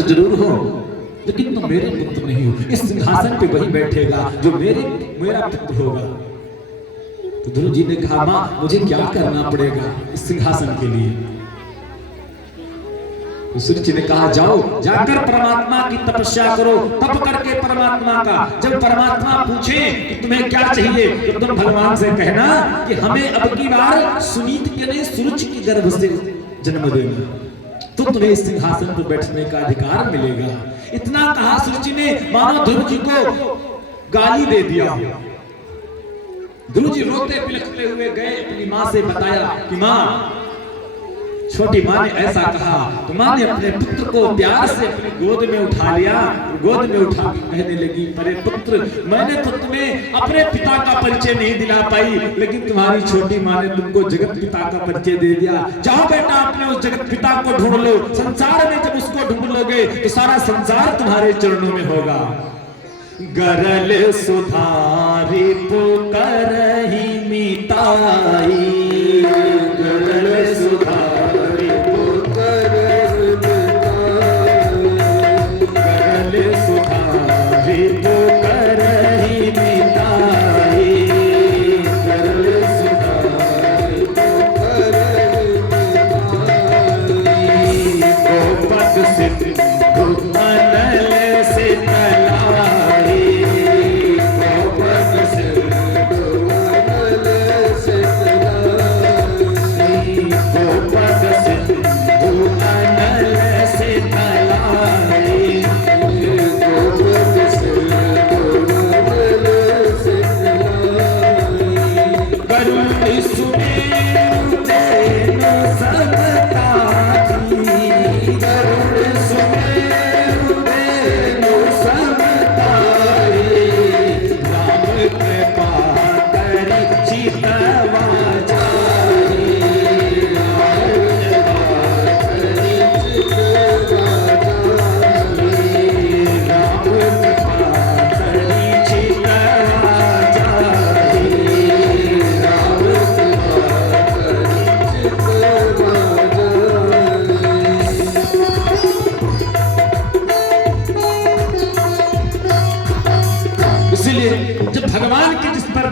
पुत्र जरूर हो, लेकिन तुम मेरे पुत्र नहीं हो। इस सिंहासन पे वही बैठेगा जो मेरा पुत्र होगा। तो ध्रुव जी ने कहा, मां मुझे क्या करना पड़ेगा इस सिंहासन के लिए? तो सूर्य जी ने कहा, जाओ जाकर परमात्मा की तपस्या करो, तप करके परमात्मा का। जब परमात्मा पूछे कि तुम्हें क्या चाहिए, तो तुम भगवान से कहना कि हमें अब की बार सुनीत के नहीं सुरुचि के गर्भ से जन्म देना, तो तुम्हें इस सिंहासन पर बैठने का अधिकार मिलेगा। इतना कहा सूर्य जी ने, मानो ध्रुव जी को गाली दे दिया। ध्रुव जी रोते बिलखते हुए गए, अपनी माँ से बताया कि माँ, छोटी माँ ने ऐसा कहा। तो माँ ने अपने पुत्र को प्यार से अपनी गोद में उठा लिया। गोद में उठा कहने लगी, अरे पुत्र, मैंने तो तुम्हें अपने पिता का परिचय नहीं दिला पाई, लेकिन तुम्हारी छोटी माँ ने तुमको जगत पिता का परिचय दे दिया। जाओ बेटा, अपने उस जगत पिता को ढूंढ लो। संसार में जब उसको ढूंढ लोगे तो सारा संसार तुम्हारे चरणों में होगा। गरल सुधारी पुकारहि मिताई, गरल सुधारी पुकारहि मिताई, गरल सुधारी पुकारहि मिताई, गरल सुधारी पुकारहि मिताई। गोपद सिंधु अनल से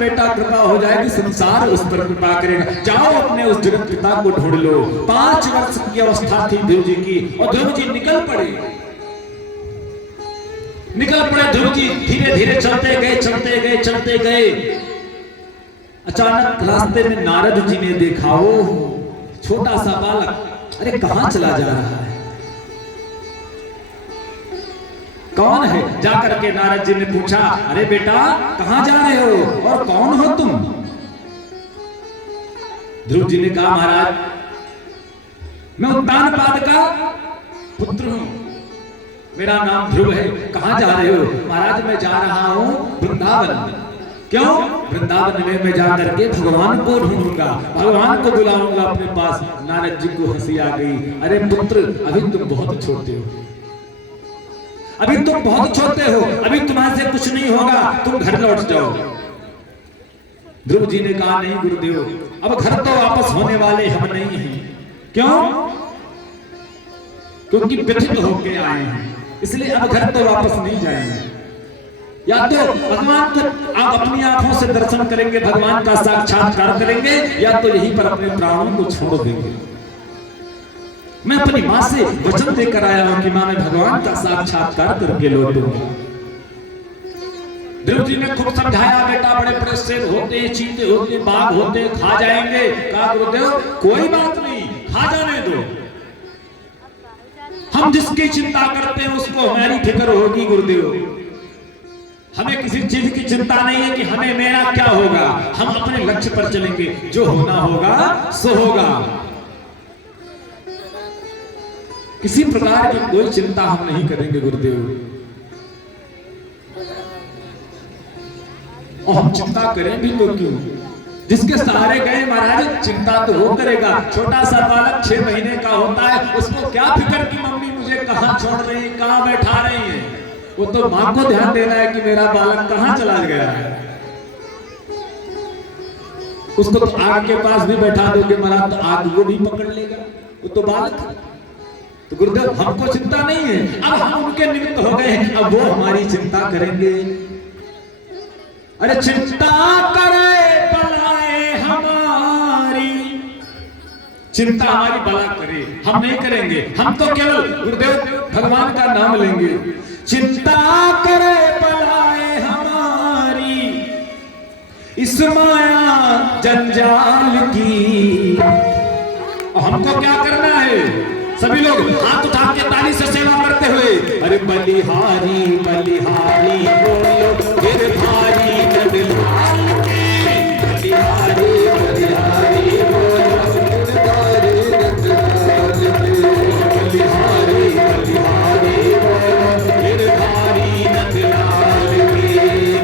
बेटा कृपा हो जाएगी, संसार उस पर कृपा करेगा। जाओ अपने उस जगत पिता को ढूंढ लो। 5 वर्ष की अवस्था थी ध्रुव जी की, और ध्रुव जी निकल पड़े ध्रुव जी धीरे धीरे चलते गए। अचानक रास्ते में नारद जी ने देखा, वो छोटा सा बालक, अरे कहां चला जा रहा है, कौन है? जाकर के नारद जी ने पूछा, अरे बेटा कहां जा रहे हो और कौन हो तुम? ध्रुव जी ने कहा, महाराज मैं उत्तानपाद का पुत्र हूं, मेरा नाम ध्रुव है। कहां जा रहे हो? महाराज मैं जा रहा हूं वृंदावन। क्यों? वृंदावन में मैं जाकर के भगवान को ढूंढूंगा, भगवान को बुलाऊंगा अपने पास। नारद जी को हंसी आ गई, अरे पुत्र अभी तुम बहुत छोटे हो, अभी तुम बहुत छोटे हो, अभी तुम्हारे से कुछ नहीं होगा, तुम घर लौट जाओ। ध्रुव जी ने कहा, नहीं गुरुदेव, अब घर तो वापस होने वाले हम नहीं हैं। क्यों? क्योंकि व्यथित होके आए हैं, इसलिए अब घर तो वापस नहीं जाएंगे। या तो भगवान को आप अपनी आंखों से दर्शन करेंगे, भगवान का साक्षात्कार करेंगे, या तो यहीं पर अपने प्राणों को छोड़ देंगे। मैं अपनी माँ से वचन देकर आया हूं कि माँ मैं भगवान का साक्षात्कार करके लौटूंगा। ध्रुव जी ने खूब समझाया, बेटा बड़े बड़े शेर होते हैं, चीते होते हैं, बाघ होते हैं, खा जाएंगे। कहा गुरुदेव कोई बात नहीं, खा जाने दो, हम जिसकी चिंता करते हैं उसको हमारी फिक्र होगी गुरुदेव। हमें किसी चीज की चिंता नहीं है कि हमें मेरा क्या होगा, हम अपने लक्ष्य पर चलेंगे, जो होना होगा सो होगा। किसी प्रकार की कोई चिंता हम नहीं करेंगे गुरुदेव। और हम चिंता करें भी तो क्यों, जिसके सहारे गए महाराज चिंता तो वो करेगा। छोटा सा बालक 6 महीने का होता है, उसको क्या फिक्र कि मम्मी मुझे कहाँ छोड़ रही है, कहाँ बैठा रही है। वो तो माँ को ध्यान देना है कि मेरा बालक कहाँ चला गया है। उसको तो आग के पास भी बैठा दोगे महाराज तो आग वो भी पकड़ लेगा, वो तो बालक है। तो गुरुदेव हमको चिंता नहीं है, अब हम उनके निमित्त हो गए हैं, अब वो हमारी चिंता करेंगे। अरे चिंता करे बनाए हमारी, चिंता हमारी भला करे, हम नहीं करेंगे, हम तो केवल गुरुदेव भगवान का नाम लेंगे। चिंता करे बनाए हमारी इस माया जंजाल की, और हमको क्या करना है? सभी लोग हाथ उठा के ताली से सेवा करते हुए, अरे बलिहारी बलिहारी बोलो गिरधारी नंदलाल की, बलिहारी बलिहारी बोलो गिरधारी नंदलाल की, बलिहारी बलिहारी बोलो गिरधारी नंदलाल की, बलिहारी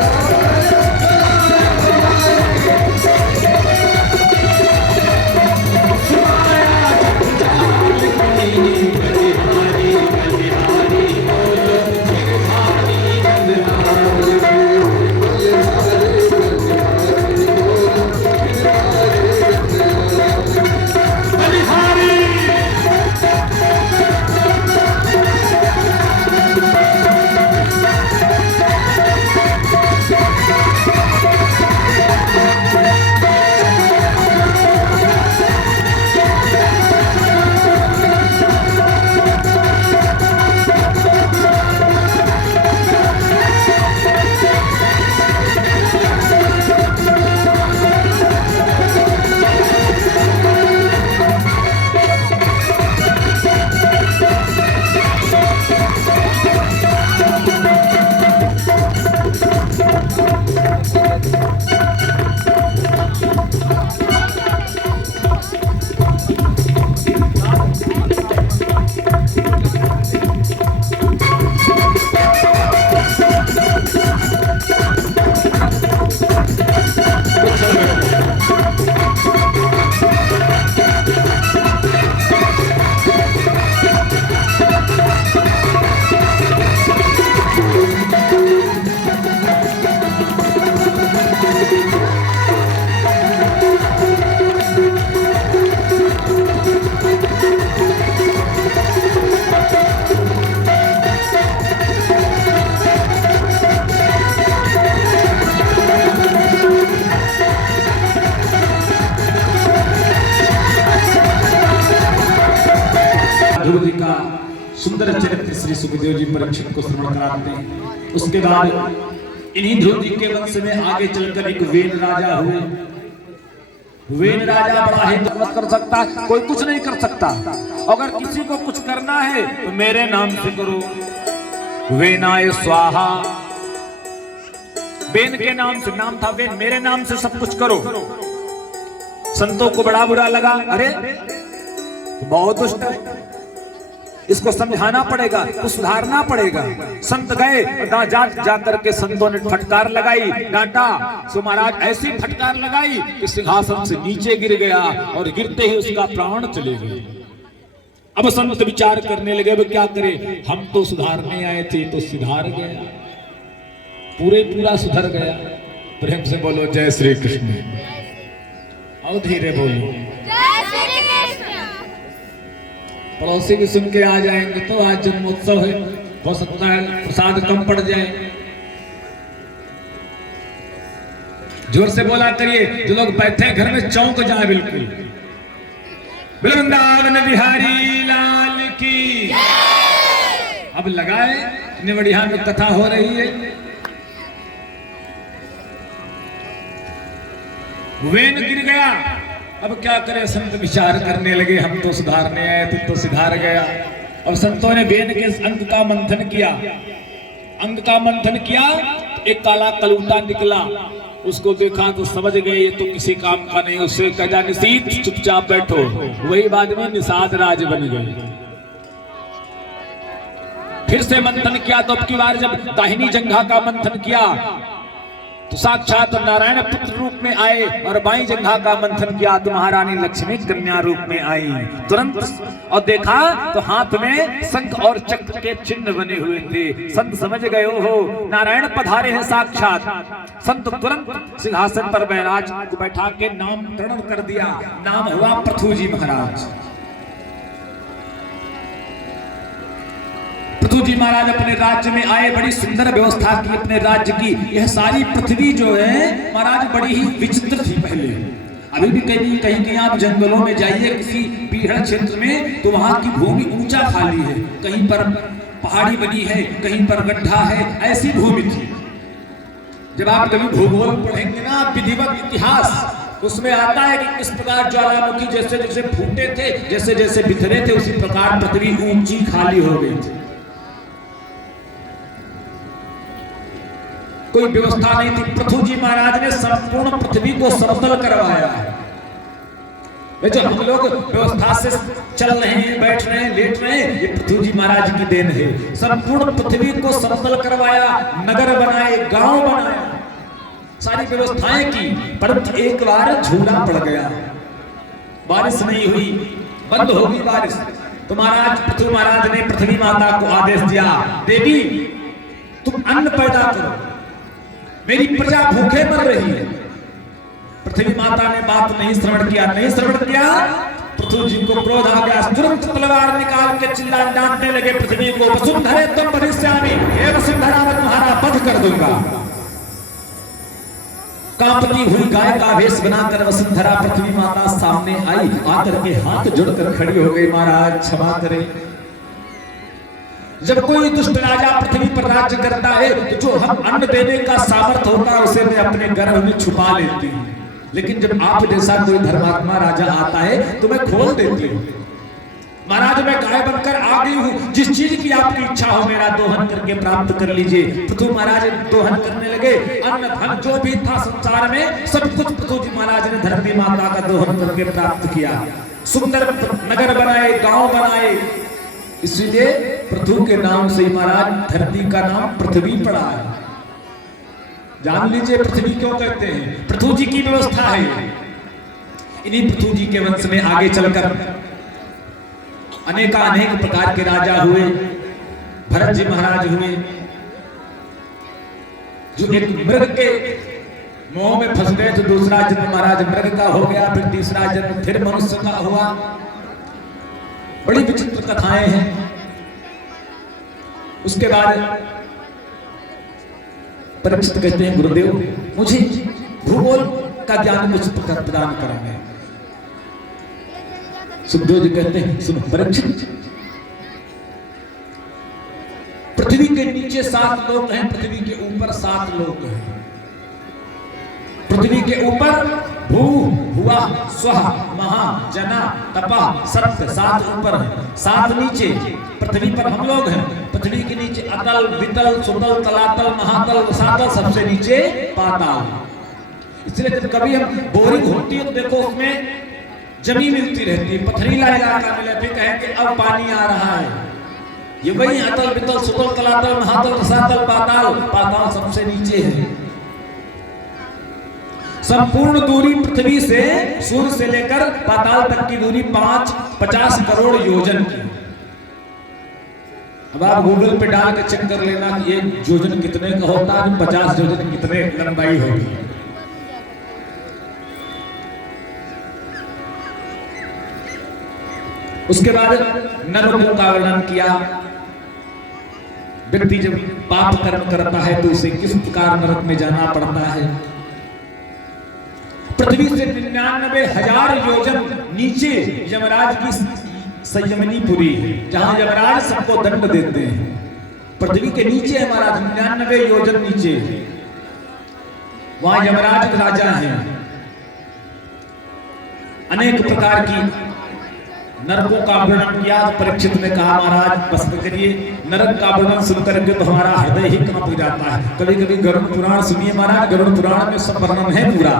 बलिहारी बोलो गिरधारी नंदलाल की। ध्रुव जी का सुंदर चरित्र श्री सुखदेव जी परीक्षित को श्रवण कराते हैं। उसके बाद इन्हीं ध्रुव जी के वंश में आगे चलकर एक वेन राजा हुए। वेन राजा बड़ा हिम्मत कर सकता, कोई कुछ नहीं कर सकता। अगर किसी को कुछ करना है तो मेरे नाम से करो, वेनाय स्वाहा। वेन के नाम से, नाम था वेन, मेरे नाम से सब कुछ करो। संतों को बड़ा बुरा लगा, अरे बहुत दुष्ट है, इसको समझाना पड़ेगा, इसको सुधारना पड़ेगा। संत गए, जाकर के संतों ने फटकार लगाई, डांटा। सो महाराज ऐसी फटकार लगाई कि सिंहासन से नीचे गिर गया और गिरते ही उसका प्राण चले गए। अब संत विचार करने लगे, अब क्या करें, हम तो सुधारने आए थे तो सुधार गया, पूरा सुधर गया। प्रेम से बोलो जय श्री कृष्ण, और धीरे बोलो जय श्री कृष्ण। पड़ोसी भी सुन के आ जाएंगे तो आज जन्मोत्सव है, हो सकता है प्रसाद कम पड़ जाए। जोर से बोला करिए, जो लोग बैठे घर में चौंक जाए बिल्कुल। वृंदावन बिहारी लाल की। अब लगाए, इतनी बढ़िया में कथा हो रही है। वेन गिर गया, अब क्या करें, संत विचार करने लगे, हम तो सुधारने आए थे तो सुधार गया। अब संतों ने वेन के अंग का मंथन किया, अंग का मंथन किया, एक काला कलूटा निकला। उसको देखा तो समझ गए ये तो किसी काम का नहीं। उससे कहा निशीत चुपचाप बैठो, वही बाद में निषाद राज बन गए। फिर से मंथन किया तो अब की बार जब दाहिनी जंघा का मंथन किया तो साक्षात नारायण पुत्र रूप में आए और बाई जंघा का मंथन किया तो महारानी लक्ष्मी कन्या रूप में आई तुरंत, और देखा तो हाथ में शंख और चक्र के चिन्ह बने हुए थे। संत समझ गए हो नारायण पधारे हैं साक्षात। संत तुरंत सिंहासन पर बैराज को बैठा के नामकरण कर दिया। नाम हुआ पृथुजी महाराज। पृथुजी महाराज अपने राज्य में आए, बड़ी सुंदर व्यवस्था की अपने राज्य की। यह सारी पृथ्वी जो है महाराज बड़ी ही विचित्र थी पहले। अभी भी कहीं आप जंगलों में जाइए किसी पीढ़ क्षेत्र में तो वहां की भूमि ऊंचा खाली है, कहीं पर पहाड़ी बनी है, कहीं पर गड्ढा है, ऐसी भूमि थी। जब आप कभी भूगोल पढ़ेंगे ना, विधिवत इतिहास, उसमें आता है कि किस प्रकार ज्वालामुखी जैसे जैसे फूटे थे, जैसे जैसे बिखरे थे, उसी प्रकार पृथ्वी ऊंची खाली हो गई थी। कोई व्यवस्था नहीं थी। पृथुजी महाराज ने संपूर्ण पृथ्वी को समतल करवाया। जो हम लोग व्यवस्था से चल रहे हैं, बैठ रहे हैं, लेट रहे हैं, ये पृथुजी महाराज की देन है। संपूर्ण पृथ्वी को समतल करवाया, नगर बनाए, गांव बनाया, सारी व्यवस्थाएं की। परंतु एक बार झूला पड़ गया, बारिश नहीं हुई, बंद हो गई बारिश। तो पृथु महाराज ने पृथ्वी माता को आदेश दिया, देवी तुम अन्न पैदा करो, मेरी प्रजा भूखे मर रही है। पृथ्वी माता ने बात नहीं श्रवण किया। पृथु जी को क्रोध आ गया, तुरंत तलवार निकाल के चिल्ला डांटने लगे पृथ्वी को, वसुंधरे तुम भविष्यामि, हे वसुंधरा मैं तुम्हारा वध कर दूंगा। कांपती हुई गाय का वेश बनाकर वसुंधरा पृथ्वी माता सामने आई, आकर के हाथ जोड़कर खड़ी हो गई, महाराज क्षमा करें। जब कोई दुष्ट राजा पृथ्वी पर राज्य करता है तो जो हम अन्न देने का सामर्थ्य होता है उसे मैं अपने गर्भ में छुपा लेती हूँ, लेकिन जब आप जैसा कोई धर्मात्मा राजा आता है तो मैं खोल देती हूँ। महाराज मैं गाय बनकर आ गई हूँ, जिस चीज की आपकी इच्छा हो मेरा दोहन करके प्राप्त कर लीजिए। पृथु महाराज दोहन करने लगे। अन्न धन जो भी था संसार में सब कुछ पृथुजी महाराज ने धरती माता का दोहन करके प्राप्त किया। सुंदर नगर बनाए, गांव बनाए, इसलिए पृथु के नाम से महाराज धरती का नाम पृथ्वी पड़ा है। जान लीजिए पृथ्वी क्यों कहते हैं, पृथु जी की व्यवस्था है। इन्हीं पृथु जी के वंश में आगे चलकर अनेक प्रकार के राजा हुए। भरत जी महाराज हुए, जो एक मृग के मोह में फंस गए तो दूसरा जन्म महाराज मृग का हो गया, फिर तीसरा जन्म फिर मनुष्य का हुआ। बड़ी विचित्र कथाएं हैं। उसके बाद परीक्षित कहते हैं, गुरुदेव मुझे भूगोल का ज्ञान कुछ प्रदान करेंगे। सुखदेव जी कहते हैं, सुनो परीक्षित, पृथ्वी के नीचे 7 लोग हैं, पृथ्वी के ऊपर 7 लोग हैं। पृथ्वी के ऊपर भू, भुवा, स्वः, महा, जना, तपा, सत्य, 7 ऊपर है, 7 नीचे। पृथ्वी पर हम लोग हैं। पृथ्वी के नीचे अतल, वितल, सुतल, तलातल, महातल, रसातल, सबसे नीचे पाताल। इसलिए जब कभी हम बोरिंग होती है तो देखो उसमें जमी मिलती रहती है, पथरीला इलाका मिले, फिर कहेंगे अब पानी आ रहा है। ये वही अतल, वितल, सुतल, तलातल, महातल, रसातल, पाताल। पाताल सबसे नीचे है। संपूर्ण दूरी पृथ्वी से, सूर्य से लेकर पाताल तक की दूरी 50 करोड़ योजन की। अब आप गूगल पे डाल के चेक कर लेना कि ये योजन कितने का होता है, 50 योजन कितने लंबाई होगी। उसके बाद नरकों का वर्णन किया। व्यक्ति जब पाप कर्म करता है तो उसे किस प्रकार नरक में जाना पड़ता है। पृथ्वी से 99,000 योजन नीचे यमराज की संयमनीपुरी है, जहां यमराज सबको दंड देते हैं। पृथ्वी के नीचे हमारा 99 योजन नीचे, वहां यमराज राजा हैं। अनेक प्रकार की नरकों का वर्णन किया। परीक्षित ने कहा, महाराज बस करिए, नरक का वर्णन सुन करके तो हमारा हृदय ही कांप जाता है। कभी कभी गरुड़ पुराण सुनिए महाराज, गरुड़ पुराण में सब वर्णन है पूरा,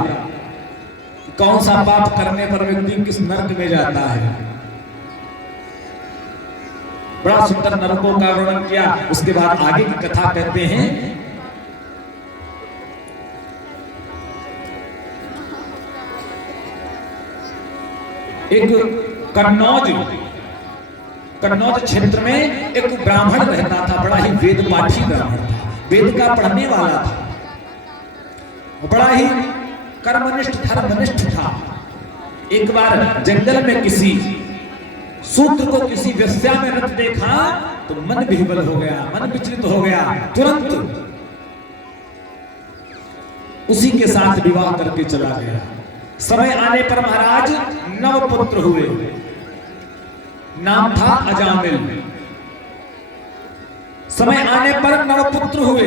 कौन सा पाप करने पर व्यक्ति किस नरक में जाता है। बड़ा सुंदर नरकों का वर्णन किया। उसके बाद आगे की कथा कहते हैं, एक कन्नौज क्षेत्र में एक ब्राह्मण रहता था, बड़ा ही वेद पाठी ब्राह्मण था, वेद का पढ़ने वाला था, बड़ा ही कर्मनिष्ठ धर्मनिष्ठ था। एक बार जंगल में किसी शूद्र को किसी वेश्या में रत देखा तो मन विह्वल हो गया, मन विचलित हो गया, तुरंत उसी के साथ विवाह करके चला गया। समय आने पर महाराज नवपुत्र हुए, नाम था अजामिल। समय आने पर नवपुत्र हुए,